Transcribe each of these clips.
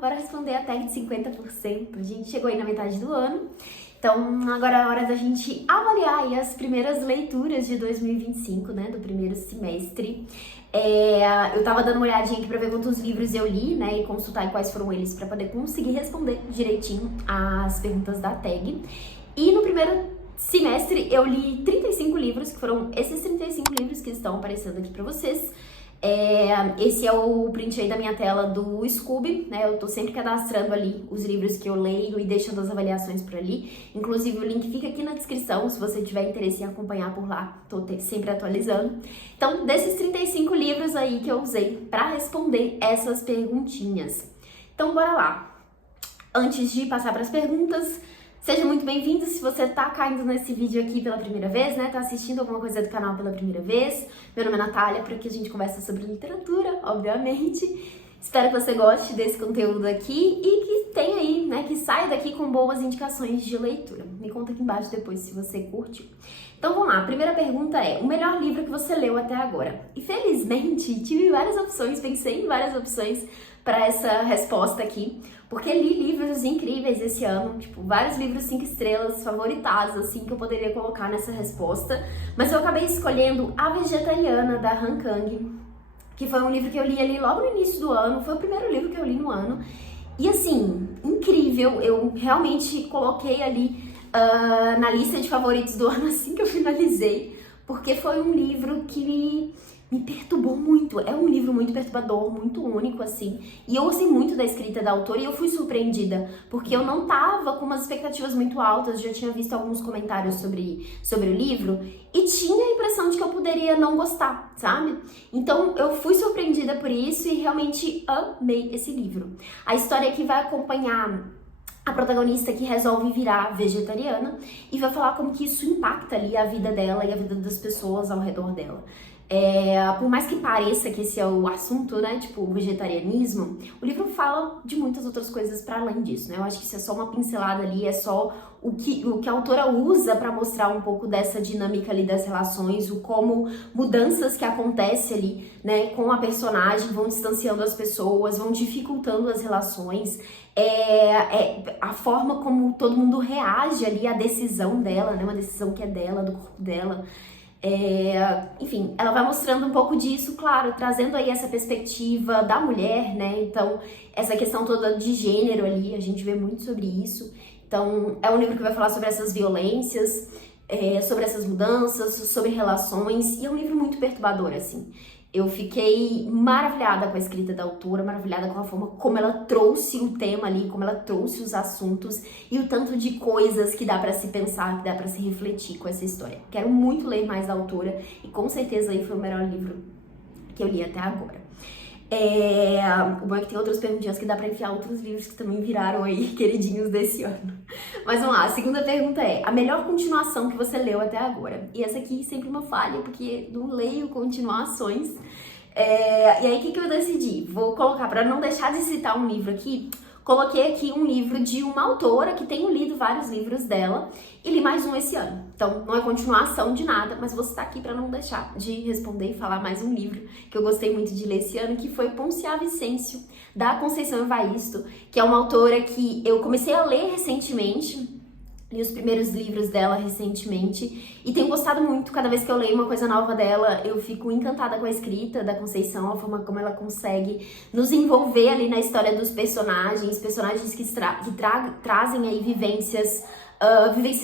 bora responder a tag de 50%. A gente chegou aí na metade do ano, então agora é a hora da gente avaliar aí as primeiras leituras de 2025, né, do primeiro semestre. Eu tava dando uma olhadinha aqui pra ver quantos livros eu li, né, e consultar quais foram eles pra poder conseguir responder direitinho as perguntas da tag. E no primeiro semestre eu li 35 livros, que foram esses 35 livros que estão aparecendo aqui pra vocês. Esse é o print aí da minha tela do Scooby, né? Eu tô sempre cadastrando ali os livros que eu leio e deixando as avaliações por ali. Inclusive o link fica aqui na descrição, se você tiver interesse em acompanhar por lá, tô sempre atualizando. Então, desses 35 livros aí que eu usei pra responder essas perguntinhas. Então, bora lá. Antes de passar para as perguntas, seja muito bem-vindo. Se você tá caindo nesse vídeo aqui pela primeira vez, né, tá assistindo alguma coisa do canal pela primeira vez, meu nome é Natália, por aqui a gente conversa sobre literatura, obviamente. Espero que você goste desse conteúdo aqui e que tenha aí, né, que saia daqui com boas indicações de leitura. Me conta aqui embaixo depois se você curtiu. Então vamos lá, a primeira pergunta é: o melhor livro que você leu até agora? E felizmente tive várias opções, pensei em várias opções para essa resposta aqui, porque li livros incríveis esse ano, tipo, vários livros 5 estrelas, favoritados, assim, que eu poderia colocar nessa resposta, mas eu acabei escolhendo A Vegetariana, da Han Kang, que foi um livro que eu li ali logo no início do ano, foi o primeiro livro que eu li no ano, e assim, incrível, eu realmente coloquei ali na lista de favoritos do ano assim que eu finalizei, porque foi um livro que me perturbou muito. É um livro muito perturbador, muito único, assim. E eu gostei muito da escrita da autora e eu fui surpreendida, porque eu não tava com umas expectativas muito altas, já tinha visto alguns comentários sobre o livro e tinha a impressão de que eu poderia não gostar, sabe? Então eu fui surpreendida por isso e realmente amei esse livro. A história aqui vai acompanhar a protagonista que resolve virar vegetariana e vai falar como que isso impacta ali a vida dela e a vida das pessoas ao redor dela. Por mais que pareça que esse é o assunto, né, tipo, o vegetarianismo, o livro fala de muitas outras coisas para além disso, né? Eu acho que isso é só uma pincelada ali, é só o que a autora usa para mostrar um pouco dessa dinâmica ali das relações, o como mudanças que acontecem ali, né, com a personagem vão distanciando as pessoas, vão dificultando as relações, a forma como todo mundo reage ali à decisão dela, né, uma decisão que é dela, do corpo dela. Enfim, ela vai mostrando um pouco disso, claro, trazendo aí essa perspectiva da mulher, né? Então, essa questão toda de gênero ali, a gente vê muito sobre isso. Então, é um livro que vai falar sobre essas violências, sobre essas mudanças, sobre relações, e é um livro muito perturbador, assim. Eu fiquei maravilhada com a escrita da autora, maravilhada com a forma como ela trouxe o tema ali, como ela trouxe os assuntos e o tanto de coisas que dá pra se pensar, que dá pra se refletir com essa história. Quero muito ler mais da autora e com certeza aí foi o melhor livro que eu li até agora. O bom é que tem outras perguntinhas que dá pra enfiar outros livros que também viraram aí queridinhos desse ano. Mas vamos lá, a segunda pergunta é: a melhor continuação que você leu até agora? E essa aqui sempre uma falha, porque não leio continuações. E aí, o que eu decidi? Vou colocar, pra não deixar de citar um livro aqui, coloquei aqui um livro de uma autora que tenho lido vários livros dela e li mais um esse ano. Então, não é continuação de nada, mas vou citar aqui para não deixar de responder e falar mais um livro que eu gostei muito de ler esse ano, que foi Poncia Vicêncio, da Conceição Evaristo, que é uma autora que eu comecei a ler recentemente. Li os primeiros livros dela recentemente e tenho gostado muito. Cada vez que eu leio uma coisa nova dela, eu fico encantada com a escrita da Conceição, a forma como ela consegue nos envolver ali na história dos personagens que trazem aí vivências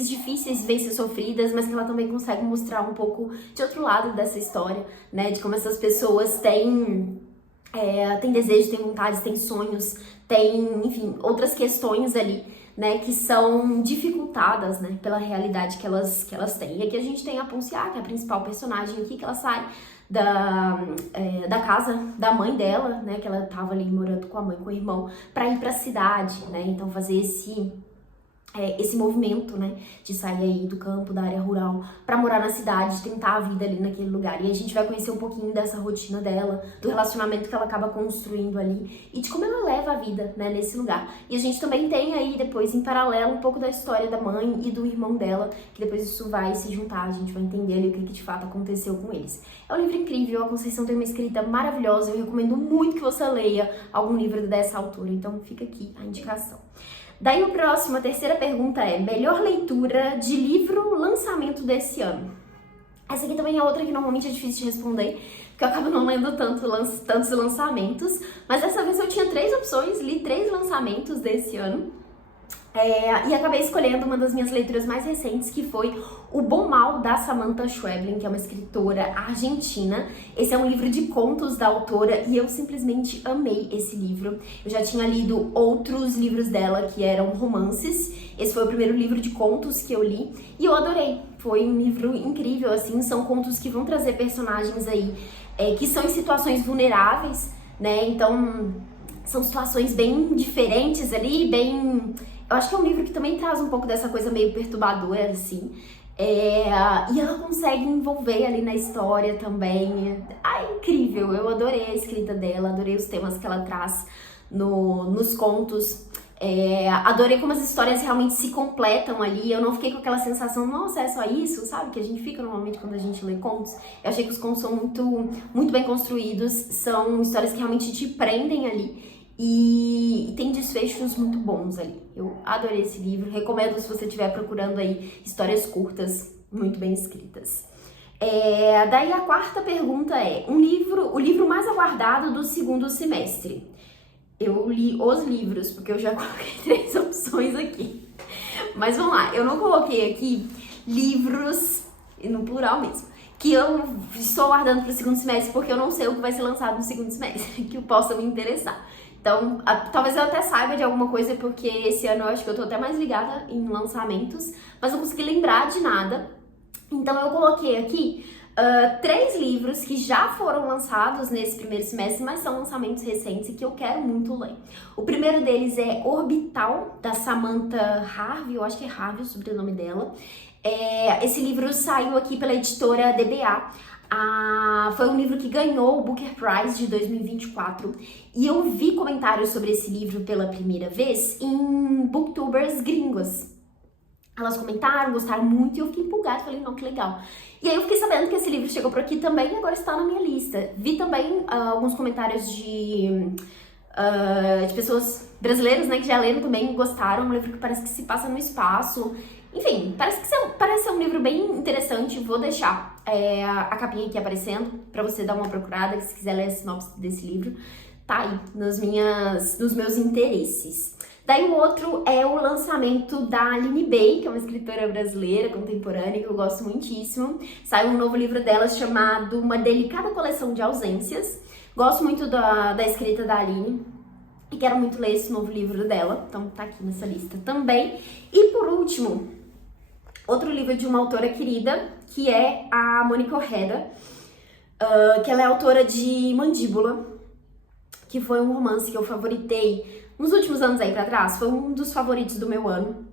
difíceis, vivências sofridas, mas que ela também consegue mostrar um pouco de outro lado dessa história, né? De como essas pessoas têm desejos, têm vontades, têm sonhos, têm, enfim, outras questões ali, né, que são dificultadas, né, pela realidade que elas têm. E aqui a gente tem a Poncia, que é a principal personagem aqui, que ela sai da casa da mãe dela, né, que ela tava ali morando com a mãe, com o irmão, pra ir pra cidade, né, então fazer esse movimento, né, de sair aí do campo, da área rural, pra morar na cidade, tentar a vida ali naquele lugar. E a gente vai conhecer um pouquinho dessa rotina dela, do relacionamento que ela acaba construindo ali e de como ela leva a vida, né, nesse lugar. E a gente também tem aí depois, em paralelo, um pouco da história da mãe e do irmão dela, que depois isso vai se juntar, a gente vai entender ali o que de fato aconteceu com eles. É um livro incrível, a Conceição tem uma escrita maravilhosa, eu recomendo muito que você leia algum livro dessa autora, então fica aqui a indicação. Daí o próximo, a terceira pergunta é: melhor leitura de livro lançamento desse ano? Essa aqui também é outra que normalmente é difícil de responder, porque eu acabo não lendo tantos lançamentos, mas dessa vez eu tinha 3 opções, li 3 lançamentos desse ano. E acabei escolhendo uma das minhas leituras mais recentes, que foi O Bom Mal, da Samantha Schweblin, que é uma escritora argentina. Esse é um livro de contos da autora e eu simplesmente amei esse livro. Eu já tinha lido outros livros dela que eram romances. Esse foi o primeiro livro de contos que eu li e eu adorei. Foi um livro incrível, assim, são contos que vão trazer personagens aí que são em situações vulneráveis, né? Então, são situações bem diferentes ali, bem... Eu acho que é um livro que também traz um pouco dessa coisa meio perturbadora, assim. E ela consegue envolver ali na história também. Incrível! Eu adorei a escrita dela, adorei os temas que ela traz nos contos. Adorei como as histórias realmente se completam ali. Eu não fiquei com aquela sensação, nossa, é só isso, sabe? Que a gente fica normalmente quando a gente lê contos. Eu achei que os contos são muito bem construídos, são histórias que realmente te prendem ali. E tem desfechos muito bons ali. Eu adorei esse livro, recomendo se você estiver procurando aí histórias curtas, muito bem escritas. Daí a quarta pergunta é: o livro mais aguardado do segundo semestre. Eu li os livros, porque eu já coloquei 3 opções aqui. Mas vamos lá, eu não coloquei aqui livros, no plural mesmo, que eu estou aguardando para o segundo semestre, porque eu não sei o que vai ser lançado no segundo semestre, que possa me interessar. Então, talvez eu até saiba de alguma coisa, porque esse ano eu acho que eu tô até mais ligada em lançamentos, mas não consegui lembrar de nada. Então eu coloquei aqui 3 livros que já foram lançados nesse primeiro semestre, mas são lançamentos recentes e que eu quero muito ler. O primeiro deles é Orbital, da Samantha Harvey, eu acho que é Harvey o sobrenome dela. Esse livro saiu aqui pela editora DBA. Foi um livro que ganhou o Booker Prize de 2024 e eu vi comentários sobre esse livro pela primeira vez em booktubers gringos. Elas comentaram, gostaram muito e eu fiquei empolgada, falei, não, que legal. E aí eu fiquei sabendo que esse livro chegou por aqui também e agora está na minha lista. Vi também alguns comentários de pessoas brasileiras, né, que já leram também, gostaram. Um livro que parece que se passa no espaço. Enfim, parece ser um livro bem interessante. Vou deixar a capinha aqui aparecendo pra você dar uma procurada, se quiser ler a sinopse desse livro. Tá aí, nos meus interesses. Daí o outro é o lançamento da Aline Bay, que é uma escritora brasileira contemporânea que eu gosto muitíssimo. Saiu um novo livro dela chamado Uma Delicada Coleção de Ausências. Gosto muito da escrita da Aline e quero muito ler esse novo livro dela, então tá aqui nessa lista também. E por último, outro livro de uma autora querida, que é a Mônica Ojeda, que ela é autora de Mandíbula, que foi um romance que eu favoritei nos últimos anos aí pra trás, foi um dos favoritos do meu ano.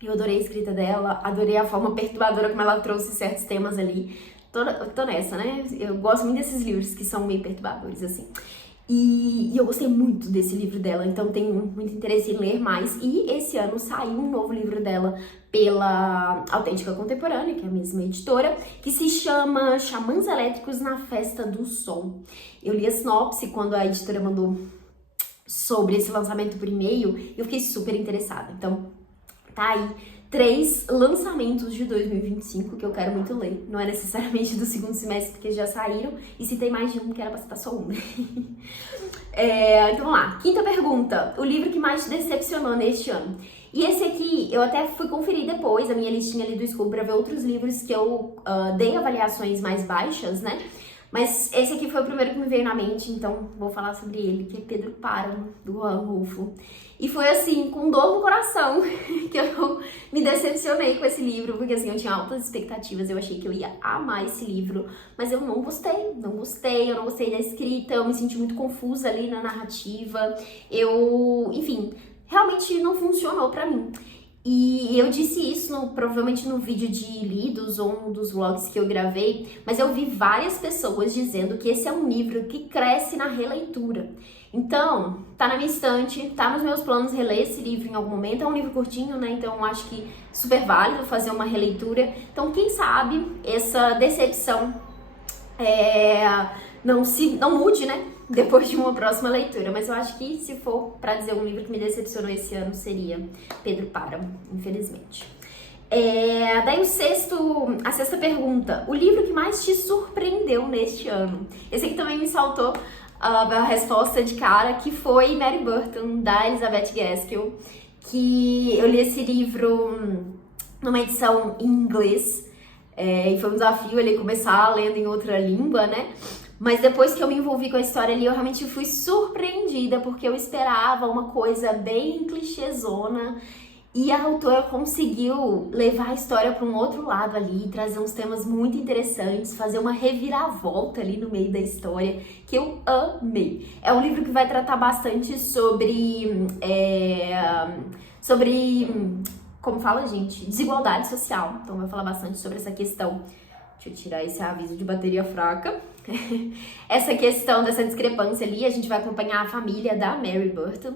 Eu adorei a escrita dela, adorei a forma perturbadora como ela trouxe certos temas ali. Tô nessa, né? Eu gosto muito desses livros que são meio perturbadores, assim. E eu gostei muito desse livro dela, então tenho muito interesse em ler mais. E esse ano saiu um novo livro dela pela Autêntica Contemporânea, que é a mesma editora, que se chama Xamãs Elétricos na Festa do Som. Eu li a sinopse quando a editora mandou sobre esse lançamento por e-mail e eu fiquei super interessada. Então, tá aí 3 lançamentos de 2025 que eu quero muito ler. Não é necessariamente do segundo semestre, porque já saíram. E se tem mais de um, que era pra citar só um. Então vamos lá. Quinta pergunta. O livro que mais te decepcionou neste ano? E esse aqui, eu até fui conferir depois a minha listinha ali do Scooby pra ver outros livros que eu dei avaliações mais baixas, né? Mas esse aqui foi o primeiro que me veio na mente, então vou falar sobre ele, que é Pedro Páramo, do Juan Rulfo. E foi assim, com dor no coração, que eu me decepcionei com esse livro, porque assim, eu tinha altas expectativas, eu achei que eu ia amar esse livro, mas eu não gostei da escrita, eu me senti muito confusa ali na narrativa, enfim, realmente não funcionou pra mim. E eu disse isso provavelmente no vídeo de lidos ou um dos vlogs que eu gravei, mas eu vi várias pessoas dizendo que esse é um livro que cresce na releitura. Então, tá na minha estante, tá nos meus planos reler esse livro em algum momento. É um livro curtinho, né? Então eu acho que super válido fazer uma releitura. Então, quem sabe essa decepção não mude, né? Depois de uma próxima leitura. Mas eu acho que se for pra dizer um livro que me decepcionou esse ano, seria Pedro Páramo, infelizmente. Daí a sexta pergunta. O livro que mais te surpreendeu neste ano? Esse aqui também me saltou a resposta de cara, que foi Mary Burton, da Elizabeth Gaskell, que eu li esse livro numa edição em inglês, e foi um desafio ele começar lendo em outra língua, né? Mas depois que eu me envolvi com a história ali, eu realmente fui surpreendida, porque eu esperava uma coisa bem clichêzona, e a autora conseguiu levar a história para um outro lado ali, trazer uns temas muito interessantes, fazer uma reviravolta ali no meio da história, que eu amei. É um livro que vai tratar bastante sobre como fala, gente, desigualdade social. Então vai falar bastante sobre essa questão. Deixa eu tirar esse aviso de bateria fraca. Essa questão dessa discrepância ali, a gente vai acompanhar a família da Mary Burton.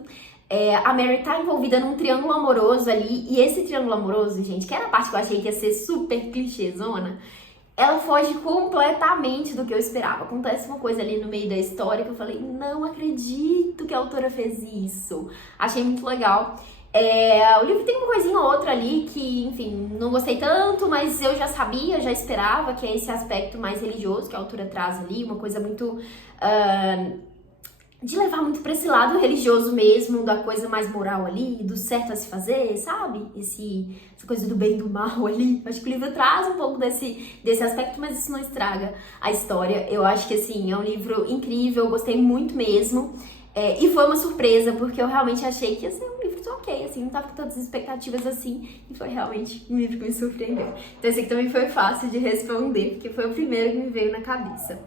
A Mary tá envolvida num triângulo amoroso ali, e esse triângulo amoroso, gente, que era a parte que eu achei que ia ser super clichêzona, ela foge completamente do que eu esperava. Acontece uma coisa ali no meio da história que eu falei, não acredito que a autora fez isso. Achei muito legal. O livro tem uma coisinha ou outra ali que, enfim, não gostei tanto, mas eu já sabia, já esperava, que é esse aspecto mais religioso que a autora traz ali, uma coisa muito de levar muito pra esse lado religioso mesmo, da coisa mais moral ali, do certo a se fazer, sabe? Essa coisa do bem e do mal ali. Acho que o livro traz um pouco desse aspecto, mas isso não estraga a história. Eu acho que, assim, é um livro incrível, eu gostei muito mesmo. E foi uma surpresa, porque eu realmente achei que ia ser um livro ok, assim, não tava com tantas expectativas assim, e foi realmente um livro que me surpreendeu. Então esse aqui também foi fácil de responder, porque foi o primeiro que me veio na cabeça.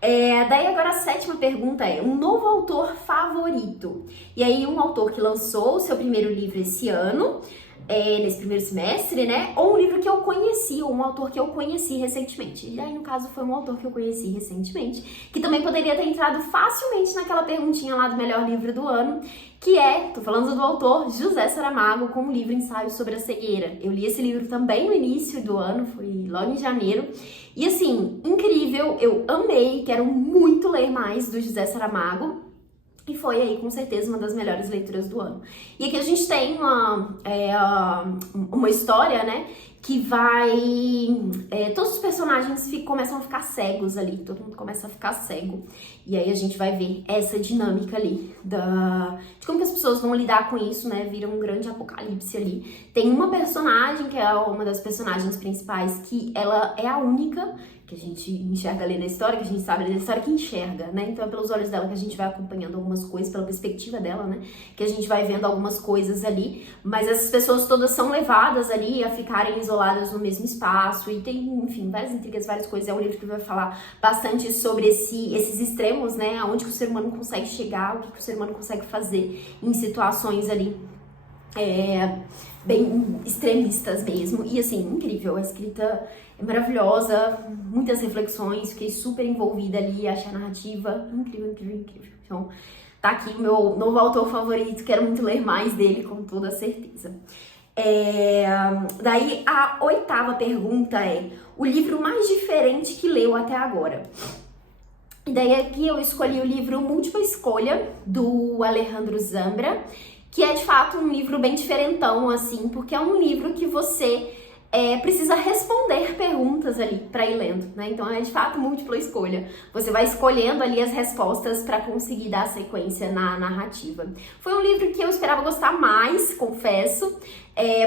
Daí agora a sétima pergunta é, um novo autor favorito? E aí um autor que lançou o seu primeiro livro esse ano, nesse primeiro semestre, né? Ou um livro que eu conheci, ou um autor que eu conheci recentemente. E aí, no caso, foi um autor que eu conheci recentemente, que também poderia ter entrado facilmente naquela perguntinha lá do melhor livro do ano, que tô falando do autor José Saramago, com o livro Ensaio sobre a Cegueira. Eu li esse livro também no início do ano, foi logo em janeiro, e assim, incrível, eu amei, quero muito ler mais do José Saramago, e foi aí, com certeza, uma das melhores leituras do ano. E aqui a gente tem uma história, né, que todos os personagens começam a ficar cegos ali, todo mundo começa a ficar cego. E aí a gente vai ver essa dinâmica ali, de como que as pessoas vão lidar com isso, né, vira um grande apocalipse ali. Tem uma personagem, que é uma das personagens principais, que ela é a única que a gente enxerga ali na história, que a gente sabe ali na história, que enxerga, né? Então é pelos olhos dela que a gente vai acompanhando algumas coisas, pela perspectiva dela, né? Que a gente vai vendo algumas coisas ali, mas essas pessoas todas são levadas ali a ficarem isoladas no mesmo espaço, e tem, enfim, várias intrigas, várias coisas. É um livro que vai falar bastante sobre esses extremos, né? Aonde que o ser humano consegue chegar, o que o ser humano consegue fazer em situações ali bem extremistas mesmo. E assim, incrível, a escrita é maravilhosa, muitas reflexões, fiquei super envolvida ali, achei a narrativa incrível, incrível, incrível. Então, tá aqui o meu novo autor favorito, quero muito ler mais dele, com toda certeza. Daí, a oitava pergunta é, o livro mais diferente que leu até agora? E daí aqui eu escolhi o livro Múltipla Escolha, do Alejandro Zambra, que é de fato um livro bem diferentão, assim, porque é um livro que você precisa responder perguntas ali pra ir lendo, né? Então é de fato múltipla escolha. Você vai escolhendo ali as respostas pra conseguir dar sequência na narrativa. Foi um livro que eu esperava gostar mais, confesso,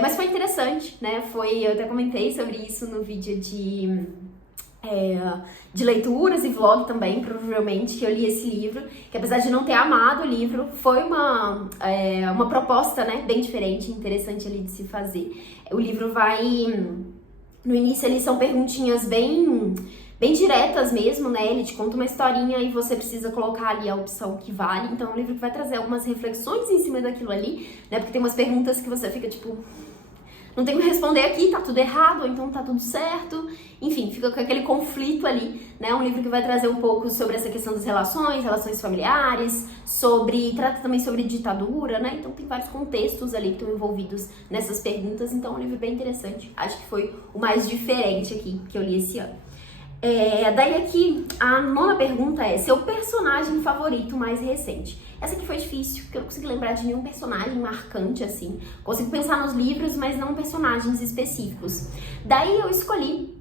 mas foi interessante, né? Eu até comentei sobre isso no vídeo de leituras e vlog também, provavelmente, que eu li esse livro, que apesar de não ter amado o livro, foi uma proposta, né, bem diferente, interessante ali de se fazer. O livro no início ali são perguntinhas bem diretas mesmo, né, ele te conta uma historinha e você precisa colocar ali a opção que vale. Então é um livro que vai trazer algumas reflexões em cima daquilo ali, né, porque tem umas perguntas que você fica tipo, não tenho que responder aqui, tá tudo errado, ou então tá tudo certo. Enfim, fica com aquele conflito ali, né? Um livro que vai trazer um pouco sobre essa questão das relações familiares, trata também sobre ditadura, né? Então tem vários contextos ali que estão envolvidos nessas perguntas, então é um livro bem interessante. Acho que foi o mais diferente aqui que eu li esse ano. Daí aqui, a 9ª pergunta é seu personagem favorito mais recente. Essa aqui foi difícil, porque eu não consegui lembrar de nenhum personagem marcante, assim. Consigo pensar nos livros, mas não personagens específicos. Daí eu escolhi,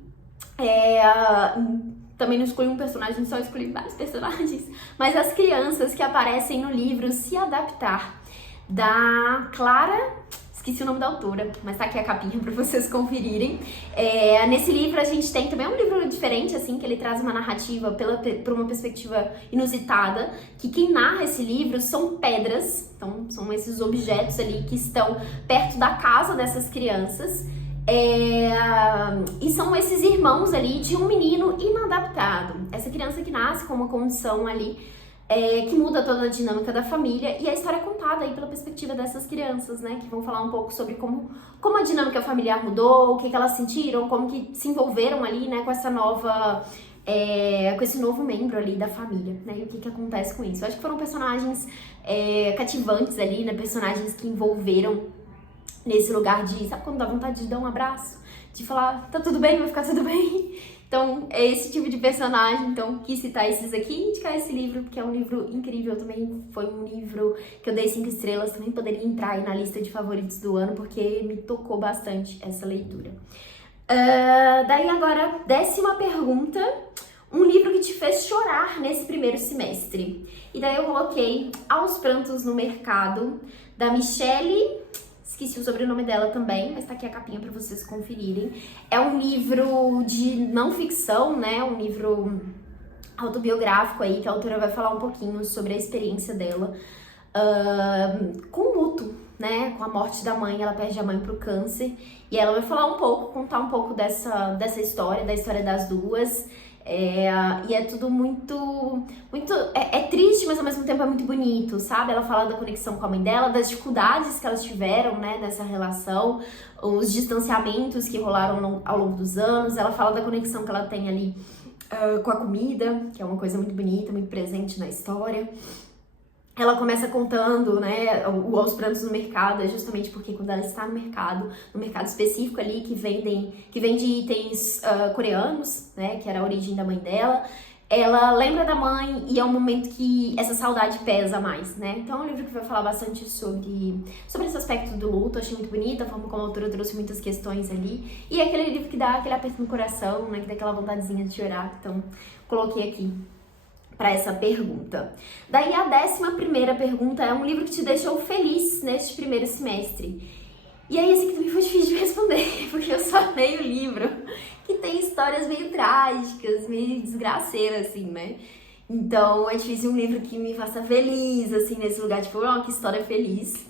também não escolhi um personagem, só escolhi vários personagens, mas as crianças que aparecem no livro Se Adaptar, da Clara... Esqueci o nome da autora, mas tá aqui a capinha pra vocês conferirem. Nesse livro a gente tem também um livro diferente, assim, que ele traz uma narrativa por uma perspectiva inusitada, que quem narra esse livro são pedras, então são esses objetos ali que estão perto da casa dessas crianças, e são esses irmãos ali de um menino inadaptado. Essa criança que nasce com uma condição ali que muda toda a dinâmica da família, e a história é contada aí pela perspectiva dessas crianças, né, que vão falar um pouco sobre como a dinâmica familiar mudou, o que elas sentiram, como que se envolveram ali, né, com essa nova, com esse novo membro ali da família, né, e o que acontece com isso. Eu acho que foram personagens cativantes ali, né, personagens que envolveram nesse lugar de, sabe quando dá vontade de dar um abraço? De falar, tá tudo bem, vai ficar tudo bem. Então, é esse tipo de personagem. Então, quis citar esses aqui e indicar esse livro, porque é um livro incrível também. Foi um livro que eu dei 5 estrelas, também poderia entrar aí na lista de favoritos do ano, porque me tocou bastante essa leitura. Daí agora, 10ª pergunta. Um livro que te fez chorar nesse primeiro semestre. E daí eu coloquei Aos Prantos no Mercado, da Michelle... Esqueci o sobrenome dela também, mas tá aqui a capinha pra vocês conferirem. É um livro de não ficção, né? Um livro autobiográfico aí, que a autora vai falar um pouquinho sobre a experiência dela com luto, né? Com a morte da mãe, ela perde a mãe pro câncer. E ela vai falar um pouco, contar um pouco dessa história, da história das duas. E é tudo muito triste, mas ao mesmo tempo é muito bonito, sabe? Ela fala da conexão com a mãe dela, das dificuldades que elas tiveram, né, nessa relação, os distanciamentos que rolaram ao longo dos anos. Ela fala da conexão que ela tem ali com a comida, que é uma coisa muito bonita, muito presente na história. Ela começa contando, né, Aos Prantos no Mercado, é justamente porque quando ela está no mercado específico ali, que vende itens coreanos, né, que era a origem da mãe dela, ela lembra da mãe e é um momento que essa saudade pesa mais, né? Então é um livro que vai falar bastante sobre esse aspecto do luto. Achei muito bonita a forma como a autora trouxe muitas questões ali. E é aquele livro que dá aquele aperto no coração, né, que dá aquela vontadezinha de chorar. Então, coloquei aqui para essa pergunta. Daí a 11ª pergunta é um livro que te deixou feliz neste primeiro semestre. E aí esse aqui também foi difícil de responder, porque eu só leio o livro que tem histórias meio trágicas, meio desgraceiras, assim, né? Então é difícil um livro que me faça feliz, assim, nesse lugar, tipo, que história feliz.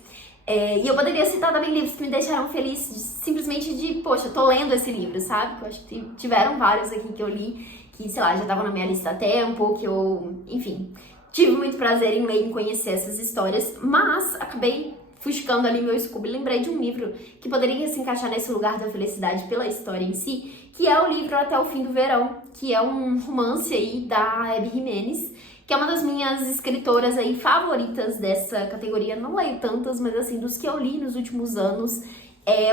E eu poderia citar também livros que me deixaram feliz simplesmente de, poxa, eu tô lendo esse livro, sabe? Eu acho que tiveram vários aqui que eu li, que, sei lá, já estavam na minha lista há tempo, que eu, enfim, tive muito prazer em ler e em conhecer essas histórias, mas acabei fuscando ali meu Scooby e lembrei de um livro que poderia se encaixar nesse lugar da felicidade pela história em si, que é o livro Até o Fim do Verão, que é um romance aí da Abby Jimenez, que é uma das minhas escritoras aí favoritas dessa categoria. Não leio tantas, mas assim, dos que eu li nos últimos anos,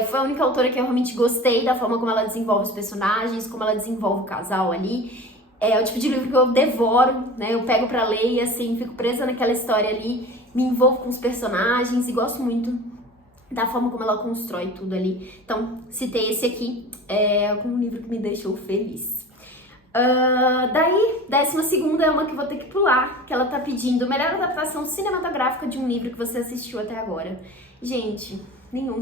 foi a única autora que eu realmente gostei da forma como ela desenvolve os personagens, como ela desenvolve o casal ali. É o tipo de livro que eu devoro, né? Eu pego pra ler e assim, fico presa naquela história ali, me envolvo com os personagens e gosto muito da forma como ela constrói tudo ali. Então, citei esse aqui como um livro que me deixou feliz. Daí, 12ª é uma que vou ter que pular, que ela tá pedindo melhor adaptação cinematográfica de um livro que você assistiu até agora. Gente, nenhum.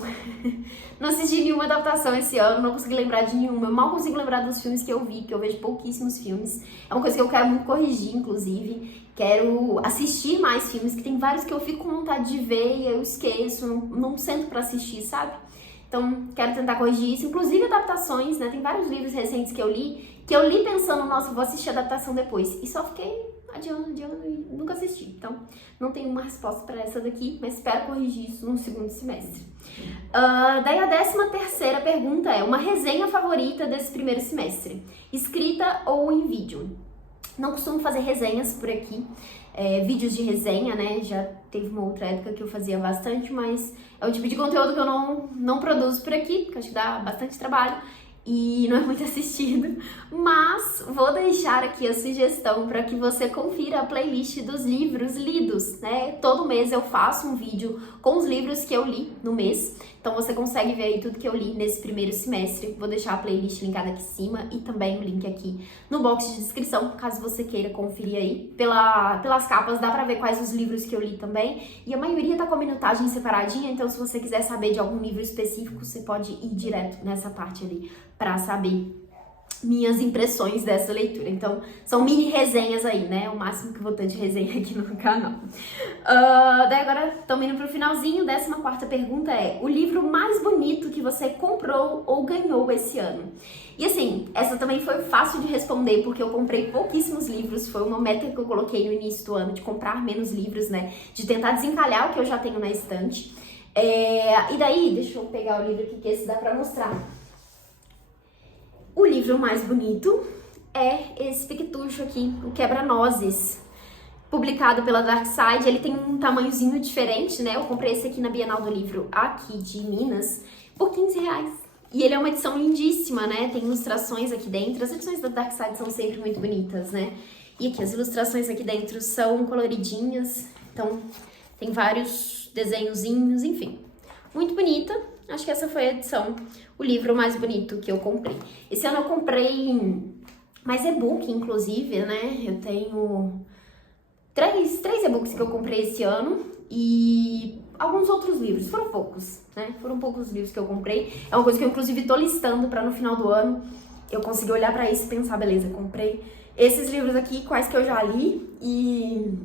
Não assisti nenhuma adaptação esse ano, não consegui lembrar de nenhuma. Eu mal consigo lembrar dos filmes que eu vi, que eu vejo pouquíssimos filmes. É uma coisa que eu quero muito corrigir, inclusive. Quero assistir mais filmes, que tem vários que eu fico com vontade de ver e eu esqueço, não sento pra assistir, sabe? Então, quero tentar corrigir isso. Inclusive adaptações, né? Tem vários livros recentes que eu li pensando, nossa, vou assistir a adaptação depois. E só fiquei adiando e nunca assisti. Então, não tenho uma resposta para essa daqui, mas espero corrigir isso no segundo semestre. Daí a 13ª pergunta é: uma resenha favorita desse primeiro semestre? Escrita ou em vídeo? Não costumo fazer resenhas por aqui, vídeos de resenha, né? Já teve uma outra época que eu fazia bastante, mas é o tipo de conteúdo que eu não produzo por aqui, porque acho que dá bastante trabalho e não é muito assistido, mas vou deixar aqui a sugestão para que você confira a playlist dos livros lidos, né? Todo mês eu faço um vídeo com os livros que eu li no mês, então você consegue ver aí tudo que eu li nesse primeiro semestre. Vou deixar a playlist linkada aqui em cima e também o link aqui no box de descrição, caso você queira conferir aí. Pelas capas dá pra ver quais os livros que eu li também, e a maioria tá com a minutagem separadinha, então se você quiser saber de algum livro específico, você pode ir direto nessa parte ali pra saber minhas impressões dessa leitura. Então, são mini resenhas aí, né? O máximo que eu vou ter de resenha aqui no canal. Daí agora, estamos indo pro finalzinho. 14ª pergunta é: o livro mais bonito que você comprou ou ganhou esse ano? E assim, essa também foi fácil de responder, porque eu comprei pouquíssimos livros. Foi uma meta que eu coloquei no início do ano, de comprar menos livros, né? De tentar desencalhar o que eu já tenho na estante. E daí, deixa eu pegar o livro aqui, que esse dá pra mostrar. O livro mais bonito é esse piquetucho aqui, o Quebra-Nozes, publicado pela Darkside. Ele tem um tamanhozinho diferente, né? Eu comprei esse aqui na Bienal do Livro aqui de Minas por R$15. E ele é uma edição lindíssima, né? Tem ilustrações aqui dentro. As edições da Darkside são sempre muito bonitas, né? E aqui as ilustrações aqui dentro são coloridinhas, então tem vários desenhozinhos, enfim. Muito bonita. Acho que essa foi a edição, o livro mais bonito que eu comprei. Esse ano eu comprei mais e-book, inclusive, né? Eu tenho três e-books que eu comprei esse ano e alguns outros livros. Foram poucos, né? Foram poucos livros que eu comprei. É uma coisa que eu, inclusive, tô listando pra no final do ano eu conseguir olhar pra isso e pensar, beleza, comprei esses livros aqui, quais que eu já li, e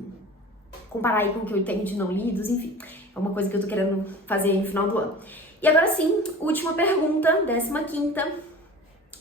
comparar aí com o que eu tenho de não lidos, enfim. É uma coisa que eu tô querendo fazer aí no final do ano. E agora sim, última pergunta, 15ª.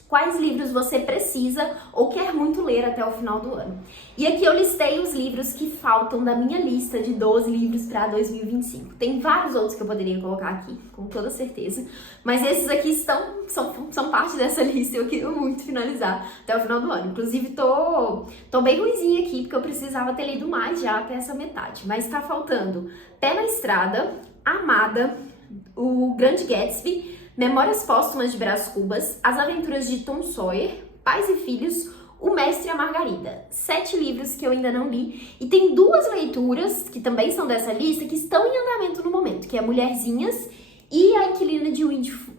Quais livros você precisa ou quer muito ler até o final do ano? E aqui eu listei os livros que faltam da minha lista de 12 livros para 2025. Tem vários outros que eu poderia colocar aqui, com toda certeza. Mas esses aqui são parte dessa lista e eu queria muito finalizar até o final do ano. Inclusive, tô bem ruimzinha aqui, porque eu precisava ter lido mais já até essa metade. Mas tá faltando Pé na Estrada, Amada, O Grande Gatsby, Memórias Póstumas de Brás Cubas, As Aventuras de Tom Sawyer, Pais e Filhos, O Mestre e a Margarida. 7 livros que eu ainda não li. E tem 2 leituras, que também são dessa lista, que estão em andamento no momento, que é Mulherzinhas e A Inquilina de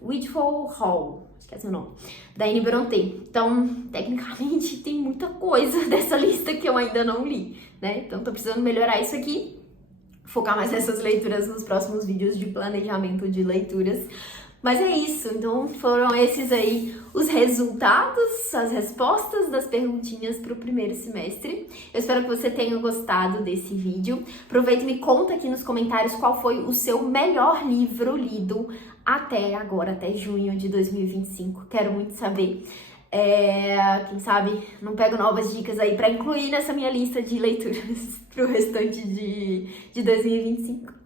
Widfall Hall, esqueci o nome, da Anne Brontë. Então, tecnicamente, tem muita coisa dessa lista que eu ainda não li, né? Então, tô precisando melhorar isso aqui, focar mais nessas leituras nos próximos vídeos de planejamento de leituras. Mas é isso, então foram esses aí os resultados, as respostas das perguntinhas para o primeiro semestre. Eu espero que você tenha gostado desse vídeo. Aproveita e me conta aqui nos comentários qual foi o seu melhor livro lido até agora, até junho de 2025. Quero muito saber. Quem sabe não pego novas dicas aí para incluir nessa minha lista de leituras para o restante de 2025.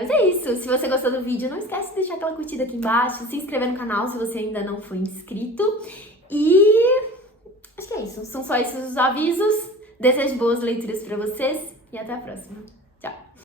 Mas é isso, se você gostou do vídeo, não esquece de deixar aquela curtida aqui embaixo, se inscrever no canal se você ainda não foi inscrito. E acho que é isso, são só esses os avisos. Desejo boas leituras para vocês e até a próxima.